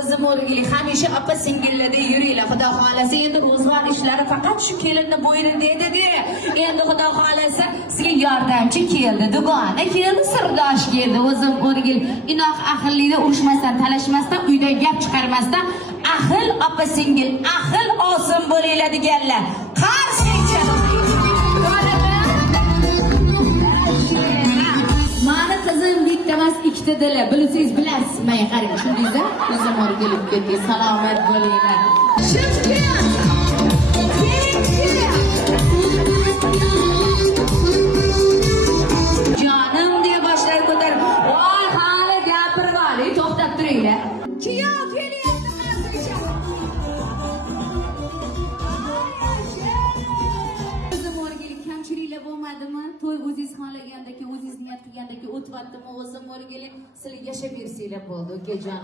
o'zim o'rgili hamisha opa singillarda yuringlar. Xudo xolasa endi ro'zg'or ishlari faqat shu kelinni bo'ynida edi. Endi Xudo xolasa sizga yordamchi keldi, dugona keldi, sirdosh keldi. O'zim o'rgil inoq ahillikda urushmasdan, talashmasdan, uydan gap chiqarmasdan ahil opa singil, ahil oson bo'linglar deganlar. Qarshi mani qizim bittamas ikkita dili, bilsangiz bilasiz, men qarang, shundayda o'zim o'rgilib ketdi. Salomat bo'linglar. Jonim deya boshlar ko'tarib, voy hali gapirmadi, to'xtab turinglar. Kuyov kelyapti qarsicha. O'zim o'rgilib kamchiliklar bo'lmadimi? To'y o'zingiz xohlagandek, o'zingiz niyat qilgandek o'tvatdimi? O'zim o'rgilib sizlar yashab bersanglar bo'ldi, ukajon.